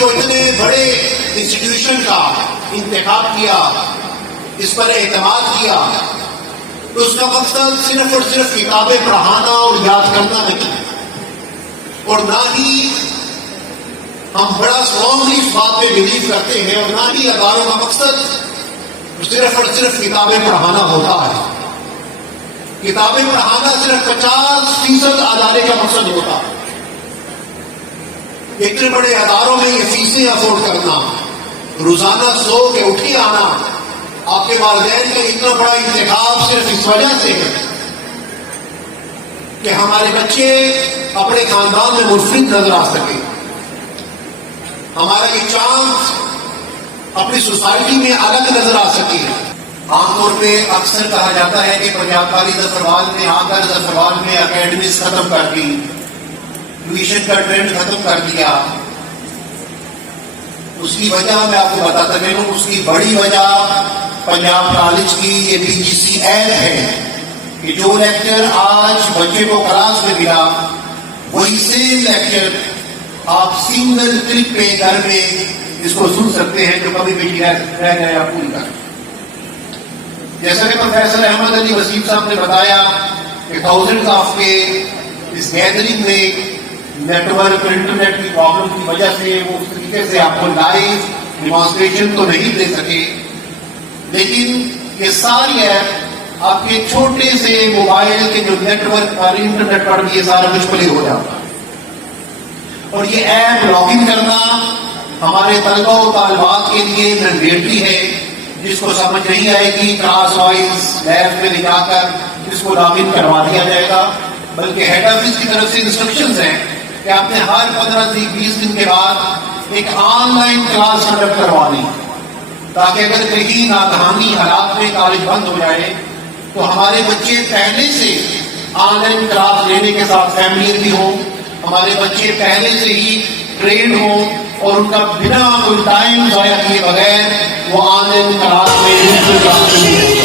جو اتنے بڑے انسٹیٹیوشن کا انتخاب کیا، اس پر اعتماد کیا، تو اس کا مقصد صرف اور صرف کتابیں پڑھانا اور یاد کرنا نہیں، اور نہ ہی ہم بڑا اسٹرانگلی اس بات پہ بلیو کرتے ہیں، اور نہ ہی اداروں کا مقصد صرف اور صرف کتابیں پڑھانا ہوتا ہے۔ کتابیں پڑھانا صرف 50% ادارے کا مقصد ہوتا ہے۔ اتنے بڑے اداروں میں یہ فیسیں افورڈ کرنا، روزانہ سو کے اٹھی آنا، آپ کے والدین کا اتنا بڑا انتخاب صرف اس وجہ سے ہے کہ ہمارے بچے اپنے خاندان میں منفرد نظر آ سکے، ہمارا یہ چانس اپنی سوسائٹی میں الگ نظر آ سکے۔ عام طور پہ اکثر کہا جاتا ہے کہ پنجاب کالج ظفرآباد میں آ کر ظفرآباد میں اکیڈمیز ختم کر دی، ٹیوشن کا ٹرینڈ ختم کر دیا۔ اس کی وجہ میں آپ کو بتاتا چلوں، اس کی بڑی وجہ پنجاب کالج کی یہ PGC ایپ ہے کہ جو لیکچر آج بچے کو کلاس میں ملا، وہی سیم لیکچر آپ سنگل کلک پہ گھر میں اس کو سن سکتے ہیں جو کبھی بھی رہ گئے آپ پوری کر۔ جیسا کہ پروفیسر احمد علی وسیم صاحب نے بتایا کہ تھاؤزنڈ آف کے اس گیدرنگ میں نیٹ ورک اور انٹرنیٹ کی پرابلم کی وجہ سے وہ اس طریقے سے آپ کو لائیو ڈیمانسٹریشن تو نہیں دے سکے، لیکن یہ ساری ایپ آپ کے چھوٹے سے موبائل کے جو نیٹ ورک اور انٹرنیٹ پر بھی یہ سارا کچھ پلے ہو جاتا ہے۔ اور یہ ایپ لاگ ان کرنا ہمارے طلبہ و طالبات کے لیے مینڈیٹری ہے۔ جس کو سمجھ نہیں آئے گی کلاس وائز لیب میں لے جا کر اس کو لاگ ان کروا دیا جائے گا، بلکہ ہیڈ آفس کی طرف سے انسٹرکشنز ہیں کہ آپ نے ہر 15 سے 20 دن کے بعد ایک آن لائن کلاس کنڈکٹ کروانی، تاکہ اگر کہیں ناگہانی حالات میں کالج بند ہو جائے تو ہمارے بچے پہلے سے آن لائن کلاس لینے کے ساتھ فیملیئر بھی ہوں، ہمارے بچے پہلے سے ہی ٹرینڈ ہوں، اور ان کا بنا کوئی ٹائم ضائع کیے بغیر وہ آن لائن کلاس میں